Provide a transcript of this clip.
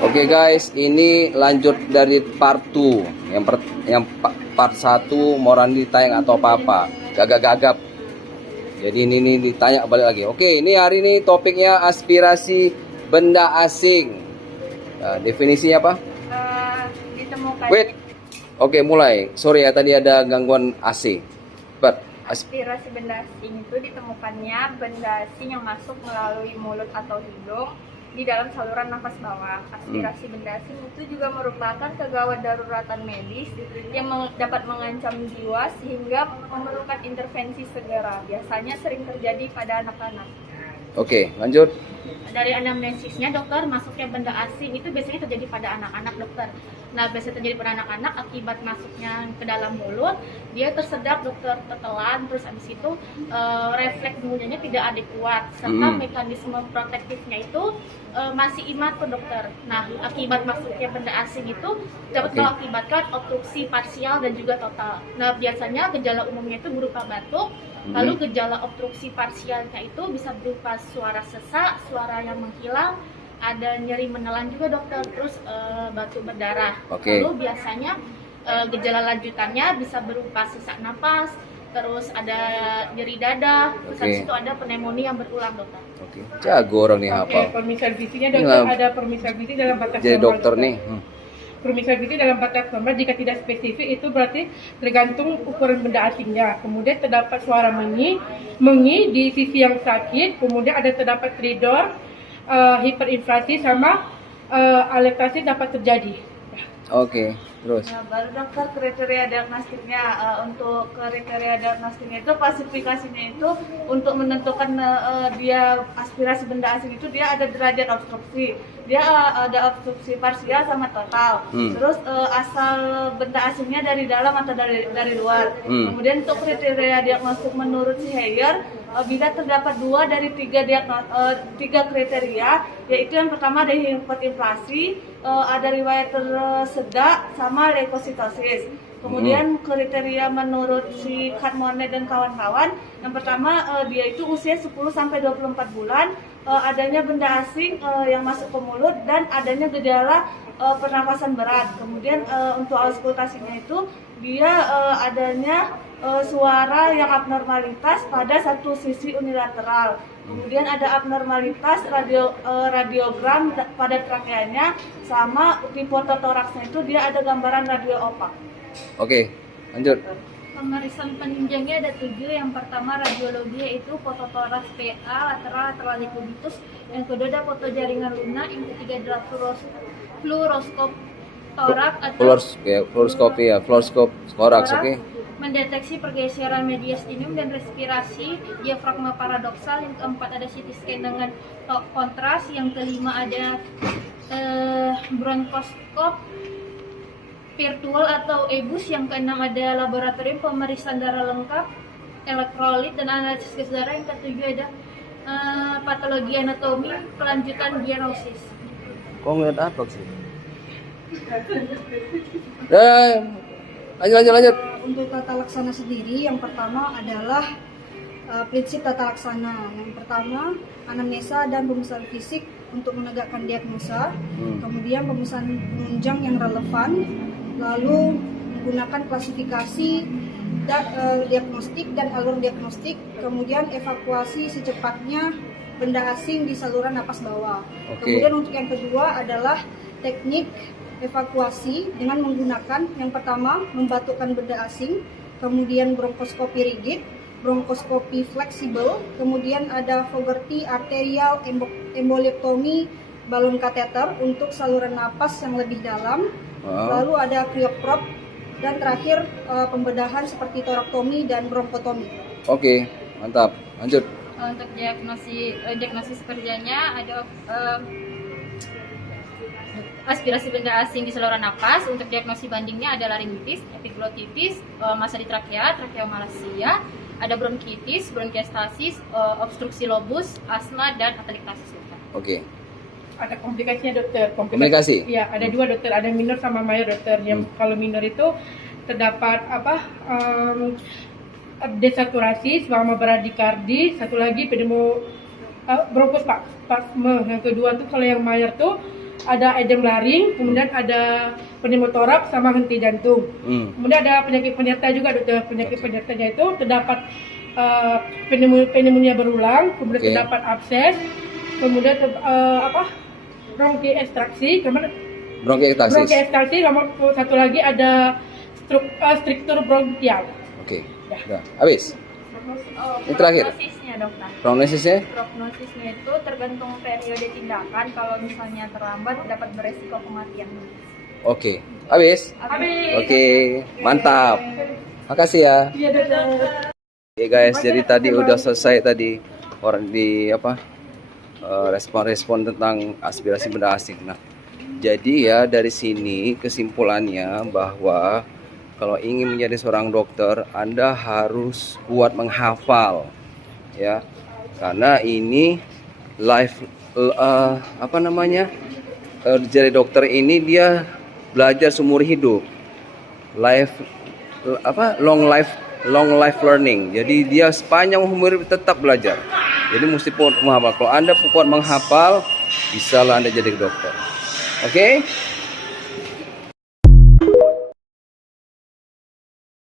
Oke guys, ini lanjut dari part 2. Part 1 Morandi tayang atau apa-apa. Gagap-gagap. Jadi ini ditanya balik lagi. Oke, ini hari ini topiknya aspirasi benda asing. Nah, definisinya apa? Ditemukan. Wait. Oke, mulai. Sorry ya, tadi ada gangguan AC. Aspirasi benda asing itu ditemukannya benda asing yang masuk melalui mulut atau hidung di dalam saluran nafas bawah. Aspirasi benda asing itu juga merupakan kegawat daruratan medis yang dapat mengancam jiwa sehingga memerlukan intervensi segera. Biasanya sering terjadi pada anak-anak. Oke, lanjut. Dari anamnesisnya dokter, masuknya benda asing itu biasanya terjadi pada anak-anak dokter. Nah, biasanya terjadi pada anak-anak akibat masuknya ke dalam mulut, dia tersedap dokter, tertelan, terus habis itu refleks mulutnya tidak adekuat, serta mekanisme protektifnya itu masih imatur dokter. Nah, akibat masuknya benda asing itu dapat mengakibatkan obstruksi parsial dan juga total. Nah, biasanya gejala umumnya itu berupa batuk. Lalu gejala obstruksi parsialnya itu bisa berupa suara sesak, suara yang menghilang, ada nyeri menelan juga dokter, terus batuk berdarah. Lalu biasanya gejala lanjutannya bisa berupa sesak napas, terus ada nyeri dada, terus habis itu ada pneumonia yang berulang dokter. Oke, jago orang nih hafal. Permisal visi dokter, ada permisal visi dalam batas jadi dokter nih. Permisal visi dalam batas normal jika tidak spesifik itu berarti tergantung ukuran benda asingnya. Kemudian terdapat suara mengi di sisi yang sakit. Kemudian ada terdapat stridor, hiperinflasi sama alektasi dapat terjadi. Oke, terus. Nah, baru dokter kriteria diagnostiknya. Untuk kriteria diagnostiknya itu klasifikasinya itu untuk menentukan dia aspirasi benda asing itu dia ada derajat obstruksi. Dia ada obstruksi parsial sama total. Terus asal benda asingnya dari dalam atau dari luar. Kemudian untuk kriteria diagnostik menurut si Heyer, bila terdapat 2 dari 3 kriteria, yaitu yang pertama ada hiperinflasi, ada riwayat tersedak sama leukositosis. Kemudian kriteria menurut si Carmone dan kawan-kawan, yang pertama dia itu usia 10 sampai 24 bulan, adanya benda asing yang masuk ke mulut dan adanya gejala pernapasan berat. Kemudian untuk auskultasinya itu dia adanya suara yang abnormalitas pada satu sisi unilateral. Kemudian ada abnormalitas radiogram pada trakeanya, sama di fototoraksnya itu dia ada gambaran radio opak. Oke, lanjut. Pemeriksaan penunjangnya ada 7. Yang pertama radiologi yaitu fototoraks PA lateral likuditus, yang kedua ada foto jaringan lunak, yang ketiga adalah fluoroskop torak atau fluoroskopi ya, fluoroskop toraks. Oke. Mendeteksi pergeseran mediastinum dan respirasi diafragma paradoksal. Yang keempat ada CT scan dengan kontras. Yang kelima ada bronkoskop virtual atau EBUS. Yang keenam ada laboratorium pemeriksaan darah lengkap, elektrolit dan analisis darah. Yang ketujuh ada patologi anatomi, pelanjutan diagnosis. Kok ngeliat apa sih? Lanjut. Untuk tata laksana sendiri, yang pertama adalah prinsip tata laksana. Yang pertama, anamnesa dan pemeriksaan fisik untuk menegakkan diagnosa. Kemudian pemeriksaan penunjang yang relevan. Lalu menggunakan klasifikasi diagnostik dan alur diagnostik. Kemudian evakuasi secepatnya benda asing di saluran napas bawah. Kemudian untuk yang kedua adalah teknik evakuasi dengan menggunakan yang pertama membatukkan benda asing, kemudian bronkoskopi rigid, bronkoskopi fleksibel, kemudian ada Fogarty arterial embolektomi balon kateter untuk saluran napas yang lebih dalam, lalu ada cryoprop, dan terakhir pembedahan seperti toraktomi dan bronkotomi. Oke, mantap. Lanjut. Untuk diagnosis kerjanya ada aspirasi benda asing di saluran napas. Untuk diagnosis bandingnya ada laringitis, epiglotitis, masa di trakea, trakeomalacia, ada bronkitis, bronkiektasis, obstruksi lobus, asma dan atelektasis. Oke. Ada komplikasinya dokter. Komplikasi? Ya, ada 2 dokter, ada minor sama mayor dokter. Yang kalau minor itu terdapat desaturasi selama bradikardi, satu lagi bronkospasme. Yang kedua tuh kalau yang mayor tuh ada edem laring, kemudian ada pneumotoraks sama henti jantung. Kemudian ada penyakit penyerta juga dokter. Penyakit penyertanya itu terdapat pneumonia berulang, kemudian terdapat abses, kemudian bronkiekstraksi, kemudian bronkiekstraksi, nomor satu lagi ada struktur bronkial. Oke. Udah. Habis. Ini terakhir. Prognosisnya dokter. Prognosisnya? Prognosisnya itu tergantung periode tindakan. Kalau misalnya terlambat dapat beresiko kematian. Oke. Habis. Oke, mantap. Makasih ya. Oke guys, jadi tadi udah selesai tadi orang di respon-respon tentang aspirasi benda asing. Nah, jadi ya dari sini kesimpulannya bahwa kalau ingin menjadi seorang dokter, Anda harus kuat menghafal, ya, karena ini jadi dokter ini dia belajar seumur hidup, long life learning. Jadi dia sepanjang umur hidup tetap belajar. Jadi mesti kuat menghafal. Kalau Anda kuat menghafal, bisalah Anda jadi dokter. Oke?